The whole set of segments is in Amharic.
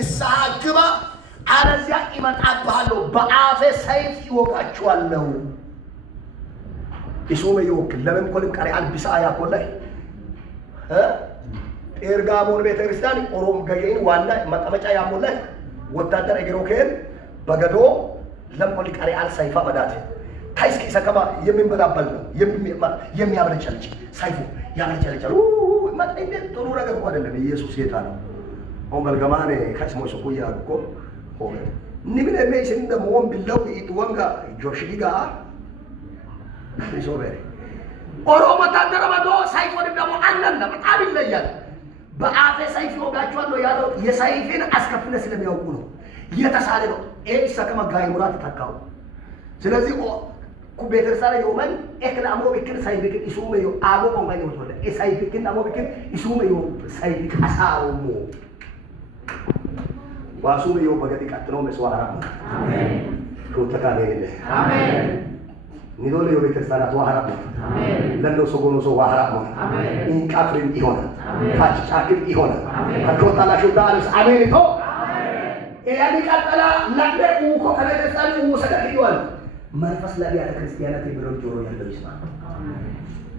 ንስሐ ግባ፣ አለዚያ ይመጣብሃለሁ፣ በአፌ ሰይፍ ይወጋችኋለሁ። ኢሱመ ይወክል ለምን ኮልም ቀሪ አልቢሳ ያቆላይ ኤርጋሞን ቤተክርስቲያን ኦሮም ገየን ዋና መቀመጫ ያሞላል ወታደር እግሮከን በገዶ ለምኮል ቀሪ አልሳይፋ መዳት ታይስኪ ሰከማ የሚንበላበል ነው የሚያብለጨልጭ ሳይፉ ያብለጨልጫሉ ማጥንደ ጥሩ ነገር እኮ አይደለም። ኢየሱስ ጌታ ነው። ኦንበልገማኔ ካስሞ ሱቁያ እኮ ሆነ ንብለ ሜሽን ደሞን ቢለው ይጥወንጋ ጆሽሊጋ ይሶበ ኦሮሞ ወታደር በዶ ሳይፍ ወደ ደሞ አለና በጣም ይለያል። በአፌ ሰይፍ ይወጋችኋለሁ ያለው የሰይፍን አስከፍነት ስለሚያውቁ ነው። የተሳለ ነው ኤክስ ከማ ጋይሙራት ተካው። ስለዚህ ኩቤተርሳለ የውመን ኤክላሞ ቢክል ሳይፍክ ኢሱመ ዩ አቦ ቆንጋኝ ወጥቶ ሳይፍክን አሞ ቢክል ኢሱመ ዩ ሳይፍክ አሳውሙ ዋሱመ ዩ በገዲ ቀጥሎ መስዋዕራ አሜን ሾተካኔ አሜን ኒዶለ ዩ ቤተርሳላት ዋህራ አሜን ለንዶ ሶጎኖ ሶ ዋህራ አሜን ኢንቃፍሪን ይሆነ ታጫክን ይሆነ ከቶታላሹ ዳርስ አሜን ቶ ያኒ ቀጠላ ለበቁ ኮከለተሳሉ ወሰደልዋል መንፈስ ለቢያተ ክርስቲያናት ይብለው ጆሮ ያለው ይስማ።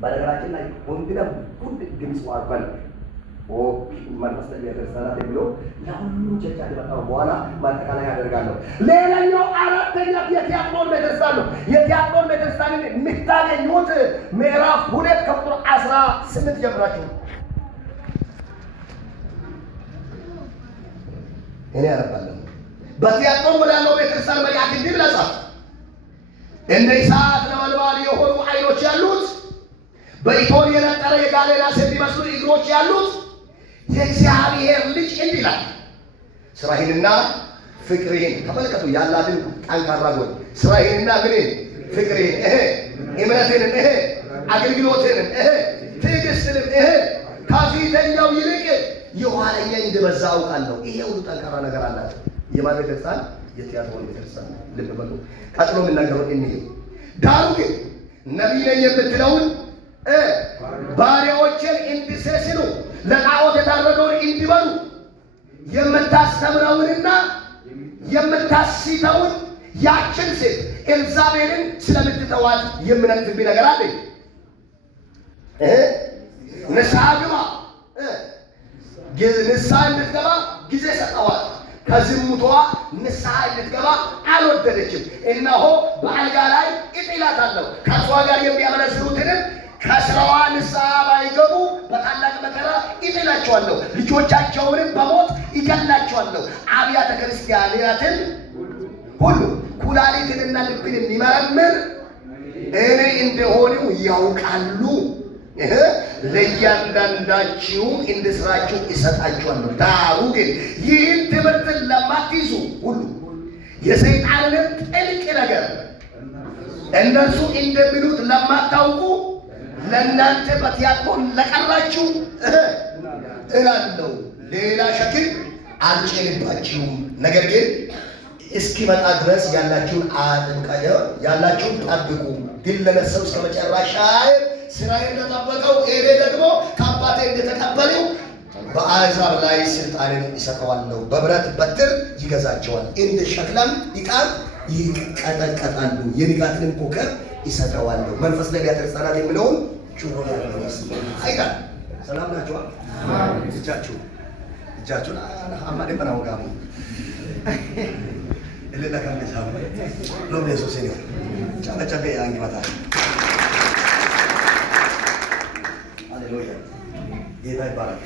በነገራችን ላይ ወንድና ሁሉ ድምጽ ዋርባል መንፈስ ለቢያተ ክርስቲያናት ይብለው ለሁሉ ቸቻ ደባው በኋላ ማጠቃለያ ያደርጋለሁ። ሌላኛው አራተኛ የቲያቆን ቤተክርስቲያን ነው። የቲያቆን ቤተክርስቲያንን የምታገኙት ምዕራፍ 2 ከቁጥር 18 ጀምራችሁ እኔ አረባለሁ። በቲያቆን ወዳለው ቤተክርስቲያን መልአክ እንዲህ ብላ ጻፈ። እንደ እሳት ነበልባል የሆኑ ዓይኖች ያሉት በእቶን የነጠረ የጋለ ናስ የሚመስሉ እግሮች ያሉት የእግዚአብሔር ልጅ እንዲህ ይላል፣ ስራህንና ፍቅርህን ተመልከቱ። ያላትን ጠንካራ ጎን ስራህንና ምን ፍቅርህን እምነትን አገልግሎትን ትዕግስትን ከፊተኛው ይልቅ የኋለኛ እንደበዛ አውቃለሁ። ይሄ ሁሉ ጠንካራ ነገር አላት። የማን ቤተክርስቲያን? የቲያቆን ቤተክርስቲያን። ልብ በሉ። ቀጥሎ የምናገረው እንዴ ዳሩ ግን ነቢይ ነኝ የምትለውን ባሪያዎችን እንዲሴስኑ ለጣዖት የታረደውን እንዲበሉ የምታስተምረውንና የምታስተውን ያችን ሴት ኤልዛቤልን ስለምትተዋት የምነግርህ ነገር አለኝ። ንስሐ ግባ፣ ንስሐ እንድትገባ ጊዜ ሰጠዋት። ከዝሙቷ ንስሐ እንድትገባ አልወደደችም። እነሆ በአልጋ ላይ እጥላታለሁ፣ ከእርሷ ጋር የሚያመነዝሩትንም ከስራዋ ንስሐ ባይገቡ በታላቅ መከራ እጥላቸዋለሁ፣ ልጆቻቸውንም በሞት እገላቸዋለሁ። አብያተ ክርስቲያናትን ሁሉ ኩላሊትንና ልብን የሚመረምር እኔ እንደሆነው ያውቃሉ። ለእያንዳንዳችሁም እንደ ስራችሁ ይሰጣችኋለሁ። ዳሩ ግን ይህን ትምህርትን ለማትይዙ ሁሉ የሰይጣንንም ጥልቅ ነገር እነርሱ እንደሚሉት ለማታውቁ ለእናንተ በቲያቆን ለቀራችሁ እላለሁ፣ ሌላ ሸክም አልጭንባችሁም። ነገር ግን እስኪመጣ ድረስ ያላችሁን ያላችሁን ጠብቁ። ድል ለነሳው እስከ መጨረሻ ስራዬን እንደጠበቀው እኔ ደግሞ ከአባቴ እንደተቀበለው በአሕዛብ ላይ ስልጣንን ይሰጠዋለሁ። በብረት በትር ይገዛቸዋል፣ እንደ ሸክላም ዕቃም ይቀጠቀጣሉ። የንጋትንም ኮከብ ይሰጠዋለሁ። መንፈስ ለአብያተ ክርስቲያናት የሚለውን ጆሮ ያለው አይዳል። ሰላም ናችሁ? እጃችሁን አማዴ በናውጋሙ እልላ ከመሳም ሎሚ ኢየሱስ ነው ጫጫቤ አንግባታ ሃሌሉያ ጌታ ይባረክ።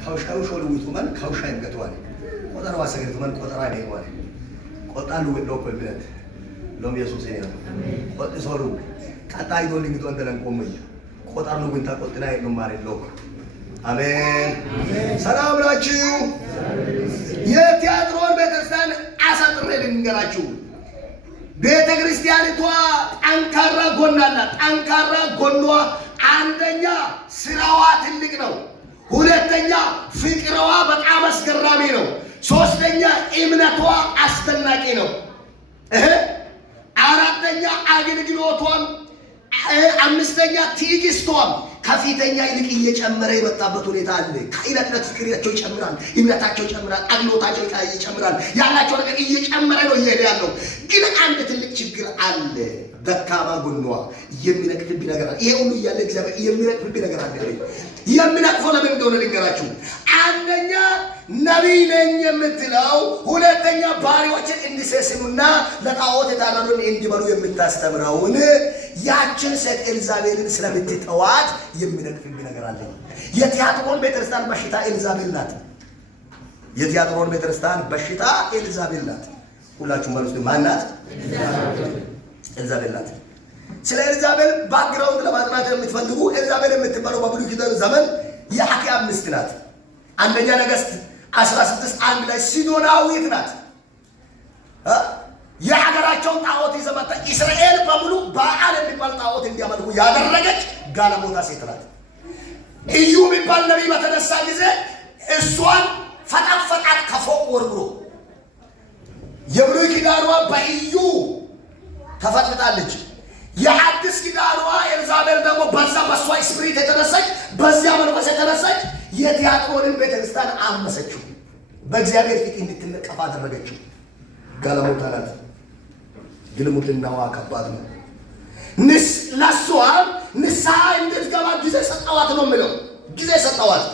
ካውሻው ሾሉ ይቱማን ካውሻ ይገቷል ቆጠራ ዋሰገቱማን ቆጠራ ነው ቆጣሉ ወዶኮ ይብለት ሎሚ ኢየሱስ ነው ቆጥ ሶሩ ቀጣይ ዶልኝ ዶንደለን ቆመኝ ቆጣሉ ወንታ ቆጥና ይማር ሎኮ አሜን። ሰላም ናችሁ? የቲያቆን ቤተክርስቲያን አሳጥሬ ልንገራችሁ። ቤተክርስቲያኒቷ ጠንካራ ጎን አላት። ጠንካራ ጎኗ አንደኛ ስራዋ ትልቅ ነው። ሁለተኛ ፍቅሯ በጣም አስገራሚ ነው። ሶስተኛ እምነቷ አስደናቂ ነው። አራተኛ አገልግሎቷም፣ አምስተኛ ትዕግስቷም ከፊተኛ ይልቅ እየጨመረ የመጣበት ሁኔታ አለ። ከዕለት ዕለት ፍቅራቸው ይጨምራል፣ እምነታቸው ይጨምራል፣ አግሎታቸው ይጨምራል። ያላቸው ነገር እየጨመረ ነው እየሄደ ያለው። ግን አንድ ትልቅ ችግር አለ። ደካማ ጎኗ የሚነቅፍብኝ ነገር አለ። ይሄ ሁሉ እያለ እግዚአብሔር የሚነቅፍብኝ ነገር አለ። የሚነቅፈው ለምን እንደሆነ ልንገራችሁ። አንደኛ ነቢይ ነኝ የምትለው፣ ሁለተኛ ባሪያዎችን እንዲሴስኑና ለጣዖት የታረዱን እንዲበሉ የምታስተምረውን ያችን ሴት ኤልዛቤልን ስለምትተዋት የሚነቅፍብኝ ነገር አለ። የቲያጥሮን ቤተክርስቲያን በሽታ ኤልዛቤል ናት። የቲያጥሮን ቤተክርስቲያን በሽታ ኤልዛቤል ናት። ሁላችሁም ማለት ማን ናት? ኤልዛቤል ናት። ስለ ኤልዛቤል ባክግራውንድ ለማጥናት የምትፈልጉ ኤልዛቤል የምትባለው በብሉይ ኪዳን ዘመን የአክዓብ ሚስት ናት። አንደኛ ነገሥት 16:1 ላይ ሲዶናዊት ናት። የሀገራቸውን ጣዖት ይዛ መጣ። እስራኤል በሙሉ በዓል የሚባል ጣዖት እንዲያመልኩ ያደረገች ጋለሞታ ሴት ናት። ኢዩ የሚባል ነቢይ በተነሳ ጊዜ እሷን ፈጣፈጣት ከፎቅ ወርውሮ። የብሉይ ኪዳኗ በኢዩ ተፈጥፍጣለች። የአዲስ ኪዳኗ ኤልዛቤል ደግሞ በዛ በሷ ስፕሪት የተነሳች፣ በዚያ መንፈስ የተነሳች የቲያጥሮንን ቤተክርስቲያን አመሰችው። በእግዚአብሔር ፊት እንድትነቀፍ አደረገችው። ጋለሞታ ናት። ግልሙትናዋ ከባድ ነው። ለሷም ንስሐ እንድትገባ ጊዜ ሰጠዋት ነው የሚለው። ጊዜ ሰጠዋት።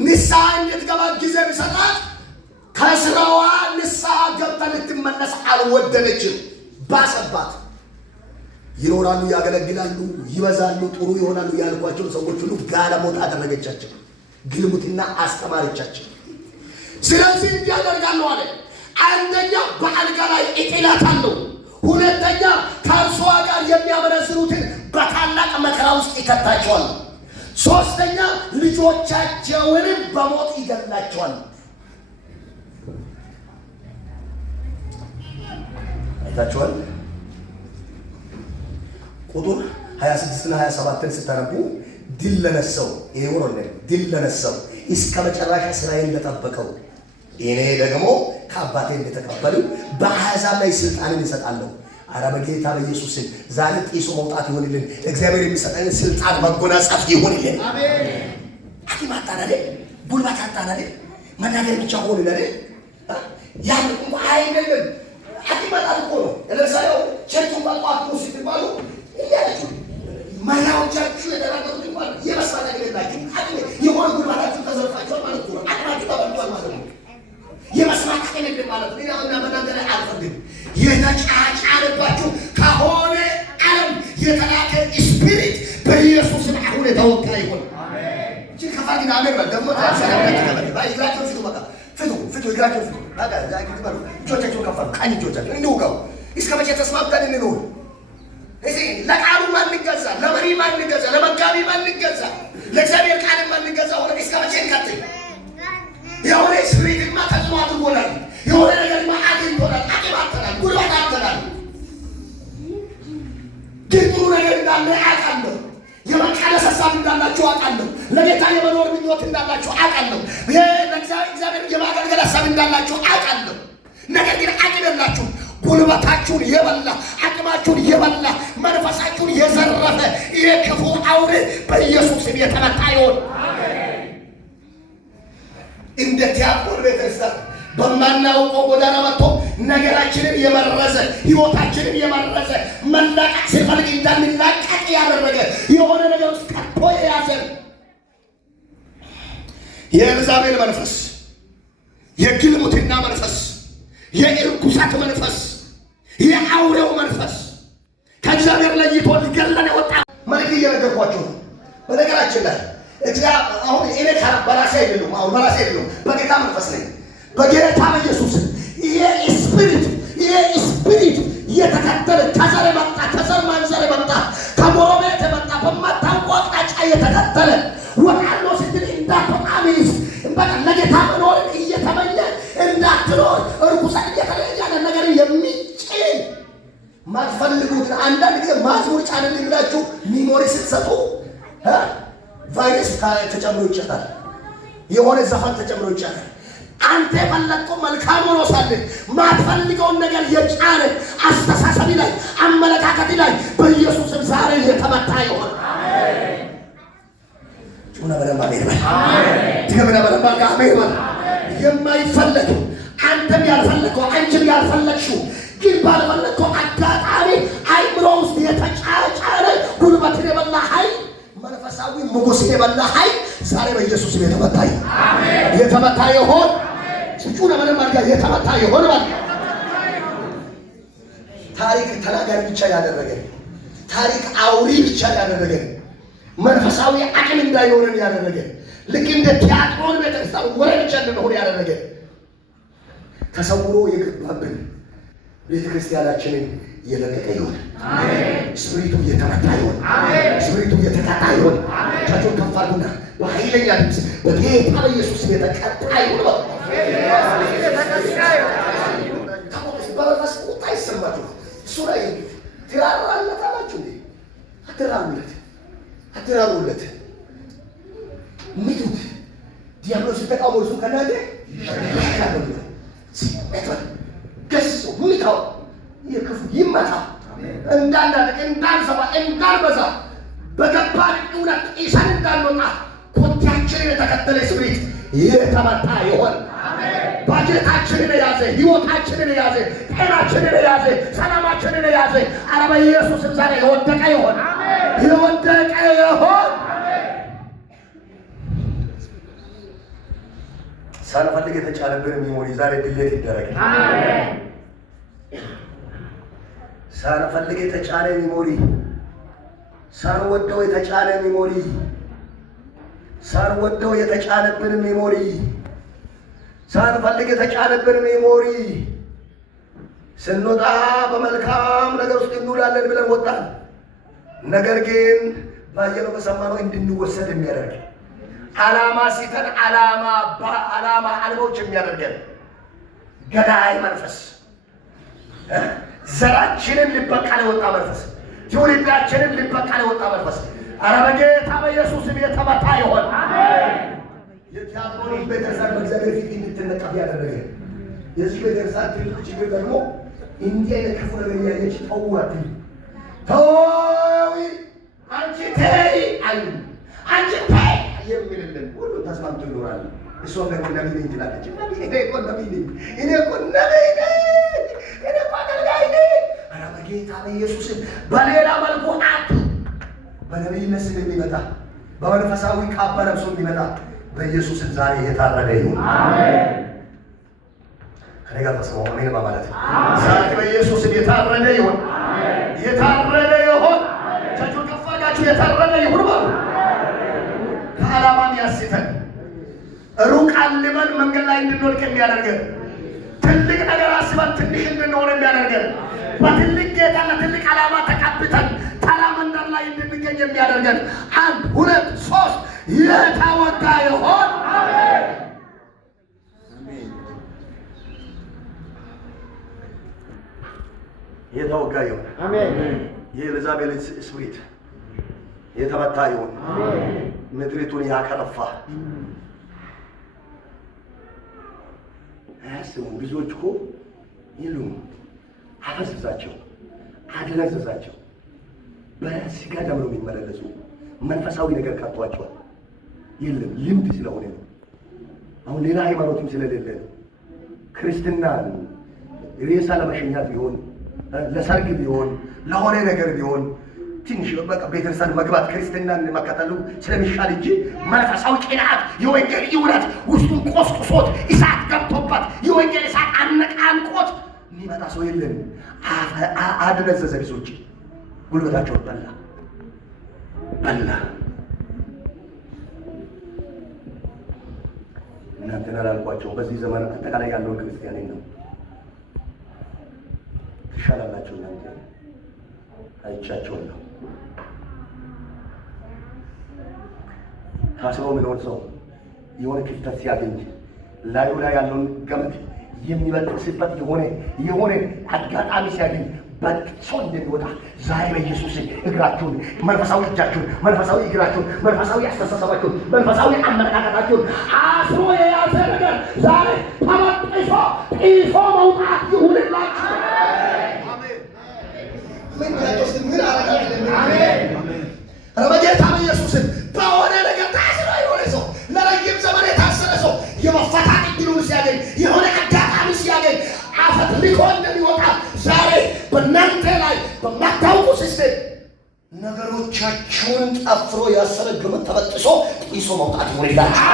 ንስሐ እንድትገባ ጊዜ ቢሰጣት ከስራዋ ንስሐ ገብታ ልትመለስ አልወደደችም። ባሰባት። ይኖራሉ፣ ያገለግላሉ፣ ይበዛሉ፣ ጥሩ ይሆናሉ ያልኳቸውን ሰዎች ሁሉ ጋለሞታ አደረገቻቸው። ግልሙትና አስተማረቻቸው። ስለዚህ እንዲያደርጋሉ አለ። አንደኛ በአልጋ ላይ እጥላታለሁ፣ ሁለተኛ ከእርሷ ጋር የሚያመነዝሩትን በታላቅ መከራ ውስጥ ይከታቸዋል፣ ሶስተኛ ልጆቻቸውንም በሞት ይገላቸዋል። አይታችኋል። ቁጥር 26 እና 27 ስታነቡ ድል ለነሳው ድል ለነሳው እስከ መጨረሻ ስራዬን ለጠበቀው እኔ ደግሞ ከአባቴ እንደተቀበሉ በአሕዛብ ላይ ስልጣንን እሰጣለሁ። ኧረ በጌታ በኢየሱስ ስም ዛሬ ጢሱ መውጣት ይሆንልን። እግዚአብሔር የሚሰጠን ስልጣን መጎናጸፍ ይሆንልን። አሜን። አኪም አጣናለ፣ ጉልበት አጣናለ፣ መናገር ብቻ ሆንልን። ያን አይደለም አኪም አጣት እኮ ነው። ለምሳሌ ቸርቹ ባቋቱ ሲባሉ እያላችሁ ማያዎቻችሁ የተናገሩት እንኳን የመስራት አይደላችሁ። አኪም የሆነ ጉልበታችሁ ተዘርፋችኋል ማለት ነው። አቅማችሁ ተበልቷል ማለት ነው። የመስራት አይደለም ማለት ነው። እና መናገር አልፈልግም። የተጫጫነባችሁ ከሆነ ዓለም የተላከ ስፒሪት በኢየሱስም አሁን የተወጋ ይሁን። አሜን። እቺ ከፋዲና አሜን በል ደግሞ ታሰራበት ተቀበል። ባይግራችሁ ፍቱ፣ በቃ ፍቱ፣ እግራችሁ ፍቱ። ታጋ ዛኪ ትባሉ እጆቻችሁን ከፋሉ። ቀኝ እጆቻችሁን እንዲውጋው እስከ መቼ ተስማምተን እንኖር? እዚህ ለቃሉ ማን እንገዛ? ለመሪ ማን እንገዛ? ለመጋቢ ማን እንገዛ? ለእግዚአብሔር ቃል ማን እንገዛ? ሆነ እስከ መቼ እንቀጥል? የሆነ ስፒሪትማ ተጽዕኖ አድርጎናል። የሆነ ነገርማ አግኝቶናል። አቅም አጥተናል፣ ጉልበት አጥተናል። ግን ጥሩ ነገር እንዳለ አውቃለሁ። የመቃደስ ሀሳብ እንዳላችሁ አውቃለሁ። ለጌታ የመኖር ምኞት እንዳላችሁ አውቃለሁ። ለእግዚአብሔር የማገልገል ሀሳብ እንዳላችሁ አውቃለሁ። ነገር ግን አቅም የላችሁ። ጉልበታችሁን የበላ አቅማችሁን የበላ መንፈሳችሁን የዘረፈ ይሄ ክፉ አውሬ በኢየሱስ ስም የተመታ ይሆን። እንደ ቲያጥሮን ቤተክርስቲያን በማናውቀው ጎዳና መጥቶ ነገራችንን የመረዘ ሕይወታችንን የመረዘ መላቀቅ ሲፈልግ እንዳንላቀቅ ያደረገ የሆነ ነገር ውስጥ ቀጥቶ የያዘን የኤልዛቤል መንፈስ፣ የግልሙትና መንፈስ፣ የእርኩሰት መንፈስ፣ የአውሬው መንፈስ ከእግዚአብሔር ለይቶ ሊገለን የወጣ መልክ እየነገርኳችሁ ነው። በነገራችን ላይ አሁን እኔ በራሴ አይደለም፣ በጌታ መንፈስ ነኝ። በጌታ በኢየሱስ ይሄ ስፒሪት እየተከተለ ከዘር መጣ፣ ከዘር ማንዘር መጣ፣ ከጎረቤት መጣ፣ በማታውቀው አቅጣጫ እየተከተለ ወጣሎ ስትል እንዳትወጣሚስ በቃ ለጌታ መኖርን እየተመኘ እንዳትኖር እርኩሰት እየተለየ ነገር የሚጭን ማትፈልጉትን አንዳንድ ጊዜ ማዝሙር ጫንልኝ ብላችሁ ሚሞሪ ስትሰጡ ቫይረስ ተጨምሮ ይጫታል። የሆነ ዘፈን ተጨምሮ ይጫታል። አንተ የፈለግከው መልካም ሆኖ ሳለ ማትፈልገውን ነገር የጫነ አስተሳሰቢ ላይ አመለካከት ላይ በኢየሱስም ዛሬ የተመታ ይሆን። ጩና በደንብ አሜን በል። ትገበና በደንብ አሜን በል። የማይፈለግ አንተም ያልፈለግከው አንቺም ያልፈለግሽው ግን ባልፈለግከው አጋጣሚ አይምሮ ውስጥ የተጫጫረ ጉልበትን የበላ ኃይል መንፈሳዊ ንጉሥ የበላ ኃይል ዛሬ በኢየሱስ የተመታ ይሁን። የተመታ ይሁን። ጩና በደንብ አድርጋ የተመታ ይሁን በል። ታሪክ ተናጋሪ ብቻ ያደረገን፣ ታሪክ አውሪ ብቻ ያደረገን፣ መንፈሳዊ አቅም እንዳይኖረን ያደረገን፣ ልክ እንደ ቲያትሮን ቤተክርስቲያን ወሬ ብቻ እንድንሆን ያደረገን፣ ተሰውሮ የገባብን ቤተክርስቲያናችንን እየለቀቀ ይሆን። ስፕሪቱ እየተመታ ይሆን። ስፕሪቱ እየተቀጣ ይሆን። እጃችሁን ከፍ አድርጉና በኃይለኛ ድምፅ በጌታ በኢየሱስ የተቀጣ ይሆን። በመንፈስ ቁጣ ይሰማችሁ። እሱ ላይ ትራራለት አላችሁ እንዴ? አትራሩለት። ምቱት። ዲያብሎስ ተቃውሞ እሱ ከናንተ ይሻላል። ሲመጣ ገስጾ ምታው የክፉ ይመታ። እንዳናደቅ፣ እንዳንሰማ፣ እንዳንበዛ በገባን እውነት ኢሳን እንዳንወጣ ኮቴያችንን የተከተለ ስፕሪት የተመታ ይሆን። ባጀታችንን የያዘ ህይወታችንን የያዘ ጤናችንን የያዘ ሰላማችንን የያዘ ኧረ በኢየሱስም ዛሬ የወደቀ ይሆን። የወደቀ ይሆን። ሳንፈልግ የተጫነብን ሚሞሪ ዛሬ ድሌት ይደረግ። ሳንፈልግ የተጫነ ሚሞሪ፣ ሳንወደው የተጫነ ሚሞሪ፣ ሳንወደው የተጫነብን ሚሞሪ፣ ሳንፈልግ የተጫነብን ሚሞሪ ስንወጣ በመልካም ነገር ውስጥ እንውላለን ብለን ወጣን። ነገር ግን ባየነው በሰማነው እንድንወሰድ የሚያደርግ ዓላማ ሲተን ዓላማ አልቦች የሚያደርገን ገዳይ መንፈስ፣ ዘራችንን ሊበቃል የወጣ መንፈስ፣ ትውልዳችንን ሊበቃል የወጣ መንፈስ ኧረ በጌታ በኢየሱስም የተመታ ይሆን። የቲያትሮን ቤተክርስቲያን በእግዚአብሔር ፊት እንድትነቀፍ ያደረገ የዚህ ቤተክርስቲያን ትልቁ ችግር ደግሞ እንዲህ አይነት ክፉ ነገር እያየች ተዋት ተዊ አንቺ ተይ አይ አንቺ ተይ የሚልልን ሁሉ ተስማምቶ ይኖራል። እሷም ደግሞ ነቢይ ነኝ ትላለች። እኔ እኮ ነቢይ ነኝ፣ እኔ እኮ ነቢይ ነኝ፣ እኔ እኮ አገልጋይ ነኝ። ኧረ በጌታ በኢየሱስ በሌላ መልኩ በነቢይነት ስም የሚመጣ በመንፈሳዊ ካባ ለብሶ የሚመጣ በኢየሱስ ዛሬ የታረደ ይሁን። ከኔ ጋር ተስማሙ። አሜን በማለት ዛሬ በኢየሱስ የታረደ ይሁን። የታረደ ይሁን። እጃችሁን ከፍ አድርጋችሁ የታረደ ይሁን በሉ። ከዓላማም ያስተን ሩቅ አልመን መንገድ ላይ እንድንወድቅ የሚያደርገን ትልቅ ነገር አስበን ትንሽ እንድንሆን የሚያደርገን በትልቅ ጌታና ትልቅ ዓላማ ተቀብተን ተራ መንደር ላይ እንድንገኝ የሚያደርገን 1 2 3 የተወጋ ይሆን። የተወጋ ይሆን። የኤልዛቤል ስፕሪት የተመታ ይሆን። ምድሪቱን ያከረፋ አያስቡም። ብዙዎች እኮ ይሉም አፈስሳቸው፣ አደነዘዛቸው። በስጋ ደም ነው የሚመላለሱ። መንፈሳዊ ነገር ቀርቷቸዋል። የለም ልምድ ስለሆነ ነው። አሁን ሌላ ሃይማኖትም ስለሌለ ነው። ክርስትናን ሬሳ ለመሸኛት ቢሆን፣ ለሰርግ ቢሆን፣ ለሆነ ነገር ቢሆን ትንሽ በቃ ቤተክርስቲያን መግባት ክርስትናን መከተሉ ስለሚሻል እንጂ መንፈሳዊ ቅንዓት የወንጌል እውነት ውስጡን ቆስቁሶት እሳት ገብቶበት የወንጌል እሳት አነቃንቆት የሚመጣ ሰው የለም። አደነዘዘ። ብዙዎች ጉልበታቸውን በላ። እናንተን አላልኳቸው። በዚህ ዘመን አጠቃላይ ያለውን ክርስቲያን ነው ትሻላላችሁ። እናንተ አይቻቸዋለሁ። ታስሮ የሚኖር ሰው የሆነ ክፍተት ሲያገኝ ላዩ ላይ ያለውን ገመድ የሚበጥስበት የሆነ አጋጣሚ ሲያገኝ በጥሶ እንደሚወጣ ዛሬ በኢየሱስ እግራችሁን፣ መንፈሳዊ እጃችሁን፣ መንፈሳዊ እግራችሁን፣ መንፈሳዊ አስተሳሰባችሁን፣ መንፈሳዊ አመለካከታችሁን አስሮ የያዘ ነገር ዛሬ ተበጥሶ ጢሶ መውጣት ይሁንላችሁ። አሜን። በጌታ በኢየሱስ በሆነ ነገር ታስሮ ሲያገኝ የሆነ አጋጣሚ ሲያገኝ አፈት ልኮ እንደሚወጣ ዛሬ በእናንተ ላይ በማታውቁ ሲስተም ነገሮቻችሁን ጠፍሮ ያሰረ ገመድ ተበጥሶ ጢሶ መውጣት ይሆንላችሁ።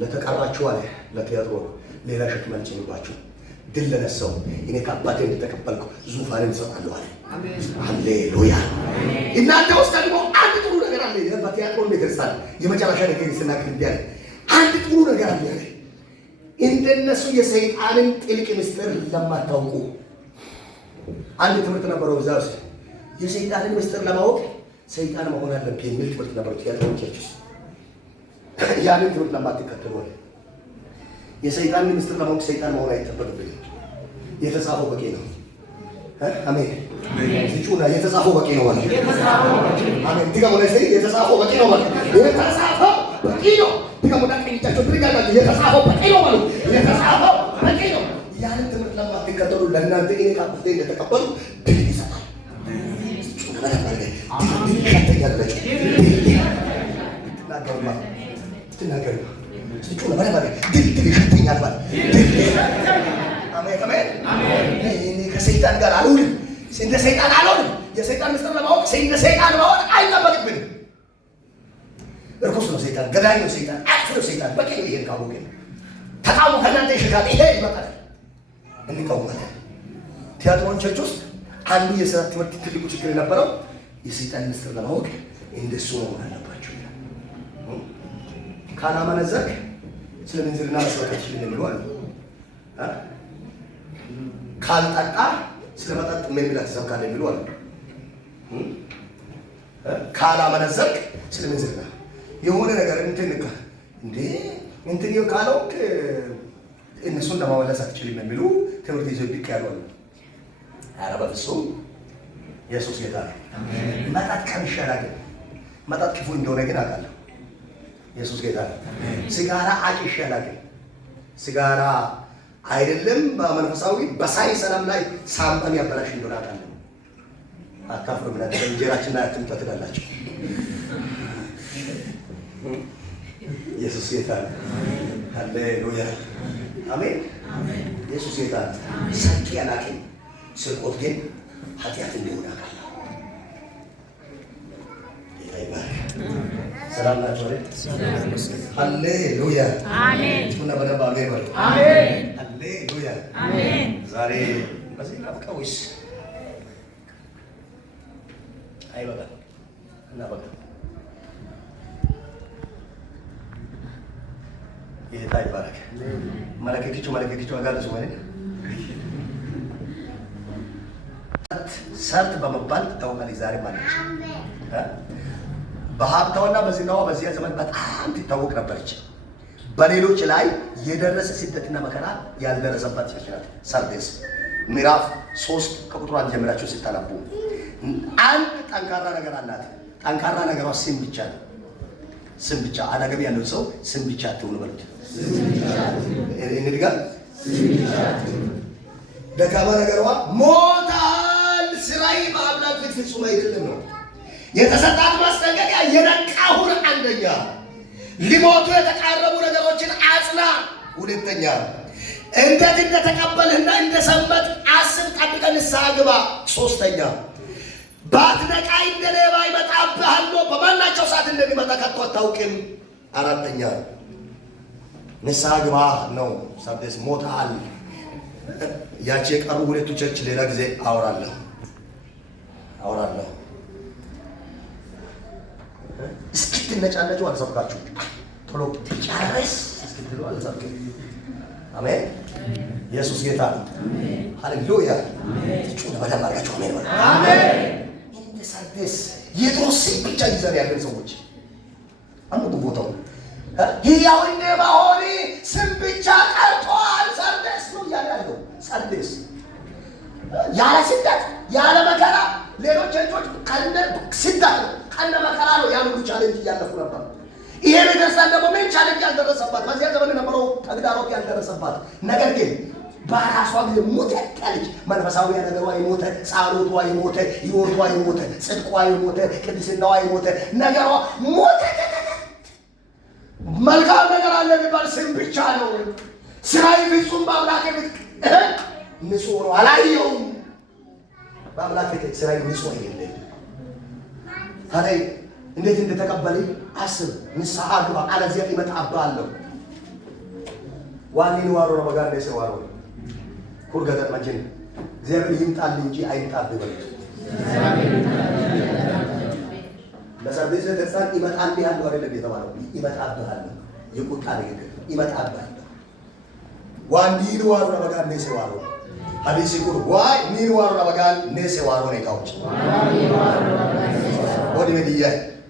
ለተቀራችሁ አለ ለቴዎድሮ ሌላ ሸክም አልጭንባችሁ ድል ለነሳው እኔ ከአባቴ እንደተቀበልኩ ዙፋንን እሰጣለሁ አለ። ሃሌሉያ። እናንተ ውስጥ ደግሞ አንድ ጥሩ ነገር አለ። በቴዎድሮ እንደተሳለ የመጨረሻ ነገር ሲናገር እንዲያለ አንድ ጥሩ ነገር አለ። እንደነሱ የሰይጣንን ጥልቅ ምስጢር ለማታውቁ አንድ ትምህርት ነበረው። እዛው የሰይጣንን ምስጢር ለማወቅ ሰይጣን መሆን አለበት የሚል ትምህርት ነበረው ቴዎድሮስ። ያንን ትምህርት ለማትከተሉ የሰይጣንን ምስጢር ለማወቅ ሰይጣን መሆን አይጠበቅብኝ። የተጻፈው በቂ ነው። አሜን። እጁና የተጻፈው በቂ ነው ማለት አሜን። ትገሙና የተጻፈው በቂ ነው ማለት የተጻፈው በቂ ነው። ትገሙና ቀኝቻቸው ትርጋጋችሁ የተጻፈው በቂ ነው ማለት የተጻፈው በቂ ነው። ያንን ትምህርት ለማትከተሉ ለእናንተ እኔ ከአባቴ እንደተቀበሉ ድል ይሰጣል። እጁና ማለት ድል ይሸተኛለች ትናገር እሱ ለማለት ማለት ድል ይሸተኛል ማለት አሜን አሜን። እኔ ከሰይጣን ጋር አልሆንም፣ እንደ ሰይጣን አልሆንም። የሰይጣን ምስጢር ለማወቅ እንደ ሰይጣን መሆን አይጠበቅብንም። እርኩስ ነው ሰይጣን፣ ገዳይ ነው ሰይጣን፣ አጥፊ ነው ሰይጣን። በቂ ነው። ይሄን ካወቅን ተቃውሞ ከእናንተ ይሸሻል። ይሄ ይመጣል። እንቃወማለን። ቲያትሮን ቸርች ውስጥ አንዱ የሥራ ትምህርት ትልቁ ችግር የነበረው የሰይጣን ምስጢር ለማወቅ እንደሱ መሆን አለባቸው። ካላመነዘርክ ስለ ምንዝርና መስበክ አትችልም የሚሉ አሉ። ካልጠጣ ስለ መጠጥ ምን ብለህ ትሰብካለህ የሚሉ አሉ። ካላመነዘርክ ስለ ምንዝርና የሆነ ነገር እንትን ካለው እነሱን ለማመለስ አትችልም የሚሉ ትምህርት ይዘው ብቅ ያሉ አሉ። ኧረ በፍፁም ኢየሱስ ጌታ ነው። መጠጥ ቀምሼ አላውቅም። መጠጥ ክፉ እንደሆነ ግን አውቃለሁ። ኢየሱስ ጌታ ነው። ሲጋራ አጭሼ አላውቅም። ሲጋራ አይደለም በመንፈሳዊ በሳይንስ ዓለም ላይ ሳምባን ያበላሽ እንደሆነ አውቃለሁ። አታፍሩ ብላ እንጀራችንን አትምጣ ትላላችሁ። ኢየሱስ ጌታ ነው። ሃሌሉያ አሜን። ኢየሱስ ጌታ ነው። ሰርቄ አላውቅም። ስርቆት ግን ኃጢአት እንደሆነ አውቃለሁ። ሰላም ናቸው አይደል? ሃሌሉያ አሜን። እና በደንብ አሜን በሉ። አሜን ሃሌሉያ አሜን። ዛሬ በዚህ ላብቃ ወይስ አይበቃም? እና በቃ ጌታ ይባረክ። መለከኪቹ አጋለሱ ማለት ሰርት በመባል ትታወቃለች ዛሬ ማለት ነው። በሀብታውና በዝናዋ በዚያ ዘመን በጣም ትታወቅ ነበረች። በሌሎች ላይ የደረሰ ስደትና መከራ ያልደረሰባት ቸርች ናት። ሰርዴስ ምዕራፍ 3 ከቁጥር 1 ጀምራችሁ ስታነቡ አንድ ጠንካራ ነገር አላት። ጠንካራ ነገሯ ስም ብቻ ነው። ስም ብቻ። አጠገብ ያለው ሰው ስም ብቻ አትሁኑ በሉት። እንድጋም ደካማ ነገሯ ሞታል፣ ስራዬ በአምላክ ፊት ፍጹም አይደለም ነው። የተሰጣት ማስጠንቀቂያ የነቃሁን አንደኛ፣ ሊሞቱ የተቃረቡ ነገሮችን አጽና ሁለተኛ፣ እንዴት እንደተቀበልህና እንደሰመጥ አስብ፣ ጠብቀህ ንስሐ ግባ ሶስተኛ፣ ባትነቃ እንደ ሌባ ይመጣብሃል፣ በማናቸው ሰዓት እንደሚመጣ ከቶ አታውቅም አራተኛ፣ ንስሐ ግባ ነው። ሰርዴስ ሞታል። ያቺ የቀሩ ሁለቱ ቸርች ሌላ ጊዜ አወራለሁ። እስክትነጫነጩ አልሰብካችሁ ቶሎ ትጨርስ እስክትሉ አልሰብክም። አሜን። ኢየሱስ ጌታ ነው። ሃሌሉያ ጩና በደንብ አድርጋችሁ አሜን በሉ። አሜን። እንደ ሰርዴስ የድሮ ስም ብቻ ይዘን ያለን ሰዎች አንዱ ቦታው ሕያው እንደመሆን ስም ብቻ ቀርቷል። ሰርዴስ ነው እያለ ያለው ሰርዴስ ያለ ስደት ያለ መከራ። ሌሎች ቸርቾች ከነ ስደት ከነ መከራ ነው ያን ሁሉ ቻሌንጅ እያለፉ ነበር። ይሄ ቤተክርስቲያን ደግሞ ምን ቻሌንጅ ያልደረሰባት በዚያ ዘመን የነበረው ተግዳሮት ያልደረሰባት ነገር ግን በራሷ ጊዜ ሞተች ያለች መንፈሳዊ ነገሯ የሞተ ጸሎቷ የሞተ ሕይወቷ የሞተ ጽድቋ የሞተ ቅድስናዋ የሞተ ነገሯ ሞተ። መልካም ነገር አለ ቢባል ስም ብቻ ነው። ስራዬ ፍጹም በአምላክ ፊት ንጹሕ ነው። አላየውም በአምላክ ፊት ስራዬ ንጹሕ አይደለም። ታዲያ እንዴት እንደተቀበለኝ አስብ። ንስሐ ግባ፣ አለዚያ ይመጣብሃለሁ። ዋኔን ዋሮ ነው በጋር ደስ ዋሮ ሁርገጠት መቼም እግዚአብሔር ይምጣል እንጂ አይምጣብህ በሉት። ለሰርቪስ ተሳን ይመጣል ያለው አይደለም የተባለው ይመጣብሃል። የቁጣ ንግግር ይመጣብሃል። ዋኔን ዋሮ ነው በጋር ደስ ዋሮ ሐዲስ ይቁር ዋይ ኒን ዋሮ ነው በጋር ደስ ዋሮ ነው ታውጭ ወዲ ወዲያ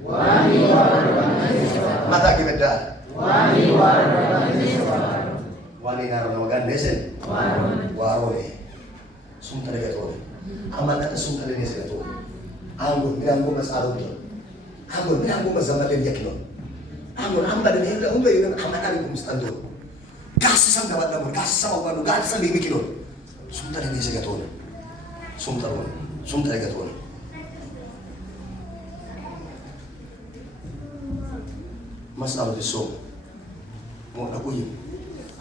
ዋኔ ዋሮ ነው ማታ ግበዳ ዋኔ ዋሮ ዋኔ ነው በጋር ደስ ዋሮ ነው ሱም ተለገቶ አማጣ ሱም ተለገቶ ሲያቶ አንጎ ምናንጎ መጻለው ነው አንጎ ምናንጎ መዘመለን ይክለው አንጎ አምባደ ነው እንደው ነው አማጣ ነው ምስተንዶ ጋስ ሰም ገባለው ጋስ ሰማው ባሉ ጋስ ሰም ይክለው ሱም ተለገቶ ሲያቶ ሱም ተለገቶ ነው መስአሉ ዲሶ ሞታቁይ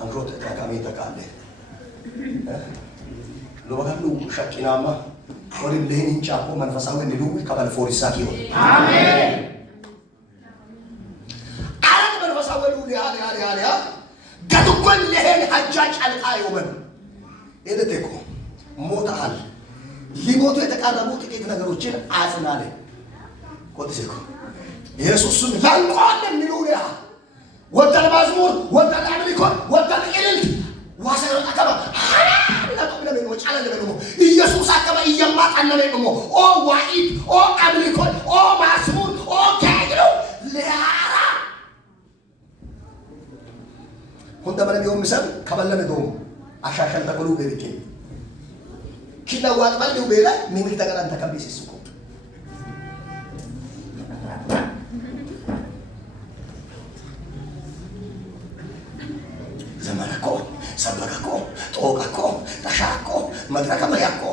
አንግሮት ተካሚ ተካለ ሎባሉ ሻቂናማ ወደ ለህን እንጫቆ መንፈሳዊ እንዲሉ ከበል ፎሪሳኪ ነው። አሜን። አረ መንፈሳዊ ሉ ያ ገድጎን ለህን ሐጃጅ አልቃዩመን እደተኮ ሞታል ሊሞቱ የተቃረቡ ጥቂት ነገሮችን አጽናለ ቆጥሰኮ ኢየሱስን ላንቋል የሚሉያ ወደል መዝሙር ወደል አምልኮ ወደል ኢልል ዋሰረ አከባ ለቆብለ ነው ጫለ ለበሉ ኢየሱስ አከባ እየማጣነለ ነው ኦ ዋኢድ ኦ አምልኮ ኦ መዝሙር ኦ ከግሩ ለያራ ሁንደ በለ ቢሆን ምሰል ከበለነ ዶ አሻሻል ተቀሉ በልኬ ኪላዋጥ ባለው በላ ምን ተቀራን ተከብሲስ እኮ ዘመናኮ ሰበካኮ ጦቃኮ ተሻኮ መድረከ መያኮ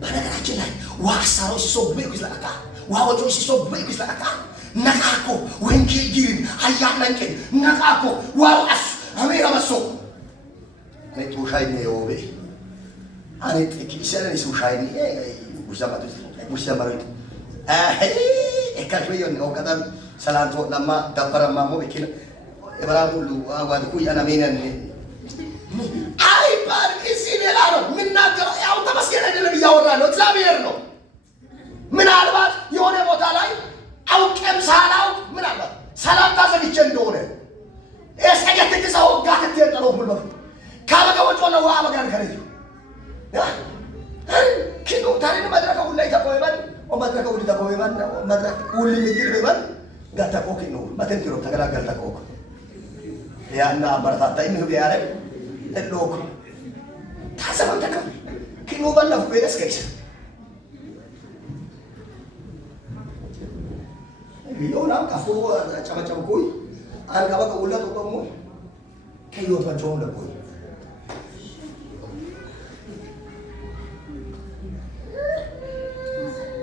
በነገራችን ላይ ዋሳሮ ሲሶብ ይኩስላካ ዋወጆ ሲሶብ ይኩስላካ ነቃኮ ወንጌል ጅሪን አያናንቄ ነቃኮ ዋውአስ አሜራ መሶ እኔ ቱሻይኔ ኦቤ አኔ ጥቂሰለን ሱሻይኔ ውሰማቱ ኤካሽ ወየን ኦቀዳም ሰላንቶ ለማ ዳበረማሞ በኪለ እብራሙሉ አዋድኩ ያናሜነን አይባል እዚህ ሌላ ነው የምናገረው። ያው ተመስገን አይደለም እያወራ ነው እግዚአብሔር ነው። ምናልባት የሆነ ቦታ ላይ አውቄም ሳላውቅ ምናልባት ሰላም ታዘግቼ እንደሆነ እሰገት ተሰው ጋር ተጠረው ሁሉ ካለገወጮ ነው አበጋን ከረዩ ኪሎ ታሪን መድረከ ሁሉ ላይ ተቆይባል ወመድረከ ሁሉ ተቆይባል መድረክ ሁሉ ይግር ይባል ጋታ ኮኪ ነው ማተንቲሮ ተገላገል ተቆክ ያና አበረታታይ ምግብ ያለ እሎክ ታሰበው ተከም ኪሎ ባላፍ ወይስ ከይስ ይሁን አቃፎ ጨመጨምኩኝ አንጋባ ከሁለት ቆሞ ከይወት ባቸው ለቆይ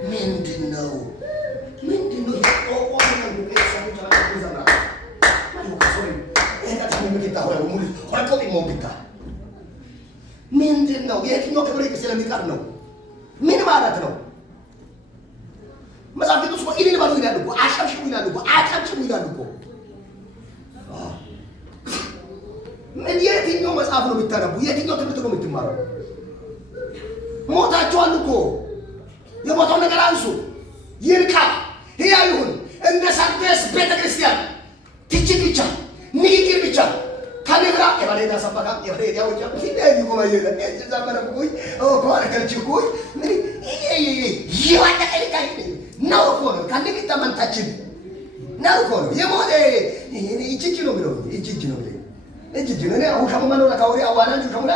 ምንድነው ቆቆ ነው ቤተሰቡ ቻላችሁ ዘመራ ማን ነው ምንድነው የትኛው ክብር ስለሚቀር ነው? ምን ማለት ነው? መጽሐፍ ቅዱስ እኮ ኢሊል ባሉ ይላል እኮ አሸብሽቡ ይላል እኮ አጨብጭቡ ይላል እኮ። ምን የትኛው መጽሐፍ ነው የምታነቡ? የትኛው ትምህርት ነው የምትማረው? ሞታችኋል እኮ የሞተው ነገር አንሱ ይልቃ ሕያው ይሁን እንደ ሳርዴስ ቤተክርስቲያን ትችት ብቻ ንግግር ብቻ ካሜራ የባሌዳ ሰባካ የባሌዳ ወጫ ሲደይ ቆማየ ለዘመረ ቆይ ኦኮር ከልችኩይ ምን ይዋጣ ከልካይ ነው እኮ ነው ካንዲ ተመንታችን ነው እኮ ነው የሞቴ ይሄ እጅጅ ነው ብለው እጅጅ ነው ብለው እጅጅ ነው ነው ሸሙ ማኖ ለካውሪ አዋናን ሸሙላ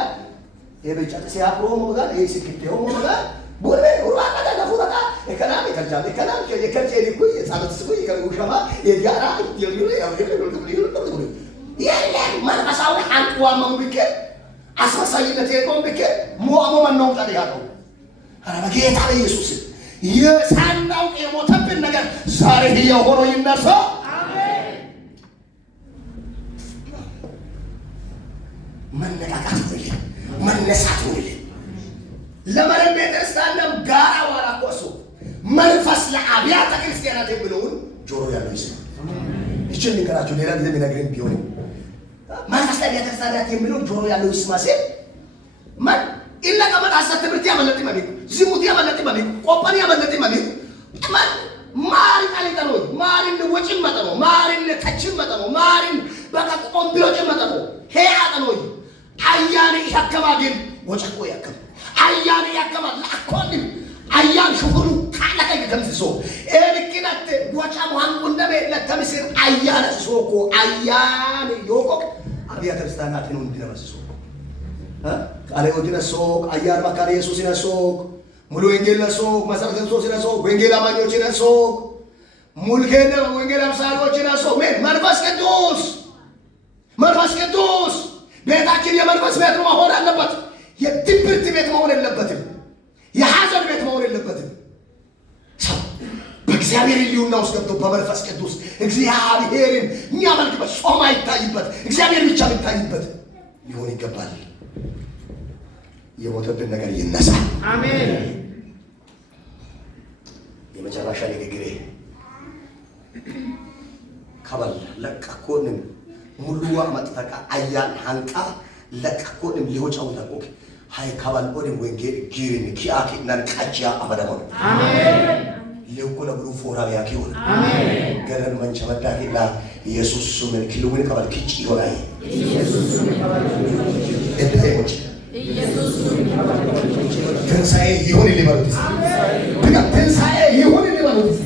የበጫ ሲያፕሮ ሞጋል የሲክቴው ሞጋል ቦሌ ወራታ ለፉራታ ኢኮኖሚ ከልጃለ ኢኮኖሚ የከልጄ ሊኩይ የጻለት ስኩይ ከውሸማ የዲያራ የዩሪ የለም መንፈሳዊ አንቋ መምልከ አስመሳይነት የቆም ብቻ ሞአሞ ማነው ታዲያ ያለው አረ በጌታ ኢየሱስ የሳናውቅ የሞተብን ነገር ዛሬ ሕያው ሆኖ ይነሳ። አሜን። መነቃቃት ሆይ መነሳት ሆይ ለማለም ቤተክርስቲያንም ጋራ ዋላ ቆሶ መንፈስ ለአብያተ ክርስቲያናት የሚለውን ጆሮ ያለው ይስማ። ይችል ንገራችሁ ሌላ ጊዜ ቢነግረኝ ቢሆን መንፈስ ለአብያተ ክርስቲያናት የሚለውን ጆሮ ያለው ይስማ ሲል ማን ኢላ ከመጣ አሰተብርት ያመለጥ ማለት ዝሙት ያመለጥ ማለት ቆጳን ያመለጥ ማለት ማሪ ቃል ነው ማሪን ወጪ መጠኑ ማሪን ተች መጠኑ ማሪን በቃ ቆምቢሎጭ መጠኑ ሄያት ነው አያኔ ያከማግን ወጨቆ ያከም አያኔ ያከማል አኮንም አያን ሽሁሩ ካለከ ገምስሶ ኤብቂናት ወጫሙ አንቁ እንደበ ለተምስር አያነ ሶኮ አያኔ ዮቆ አብያተ ክርስቲያናት ነው እንዲነመስሶ ቃለ ወዲነሶ አያር መካነ ኢየሱስ ይነሶ ሙሉ ወንጌል ነሶ መሰረተ ክርስቶስ ነሶ ወንጌል አማኞች ነሶ ሙልከነ ወንጌል አምሳሎች ነሶ መንፈስ ቅዱስ ቤታችን የመንፈስ ቤት መሆን አለበት። የድብርት ቤት መሆን የለበትም። የሐዘን ቤት መሆን የለበትም። ሰው በእግዚአብሔር ሕልውና ውስጥ ገብቶ በመንፈስ ቅዱስ እግዚአብሔርን የሚያመልክበት ጾም አይታይበት እግዚአብሔር ብቻ የሚታይበት ሊሆን ይገባል። የሞተብን ነገር ይነሳ። አሜን። የመጨረሻ ንግግሬ ከበል ለቀኮንም ሙሉ አመጣጣ አያን አንቃ ለቀኮንም ሊሆጫው ተቆክ ሃይ ከበል ኦድም ወንጌል ጊሪን ኪአኪ ናንቃጂያ አበደሞ አሜን። ለኩለ ብሩ ፎራ ያኪውን አሜን። ገረን መንቸ መዳኪላ ኢየሱስ ሱመን ኪሉን ከበል ኪጭ ይሆናል ኢየሱስ ሱመን ከበል እደይሞች ኢየሱስ ትንሣኤ ይሁን ሊበሉት ትንሣኤ ትንሣኤ ይሁን ሊበሉት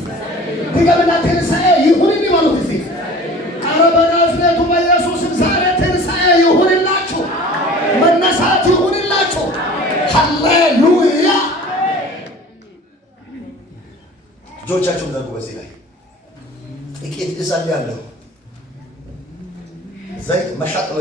ትገበና ትንሣኤ ይሁን ሊበሉት አረበናዝነቱ በኢየሱስ ዛሬ ትንሣኤ ይሁንላችሁ፣ መነሳት ይሁንላችሁ። ሃሌሉያ። እጆቻችሁን ዘርጉ። በዚህ ላይ ጥቂት እጸልያለሁ። ዘይት መሻጥ ነው።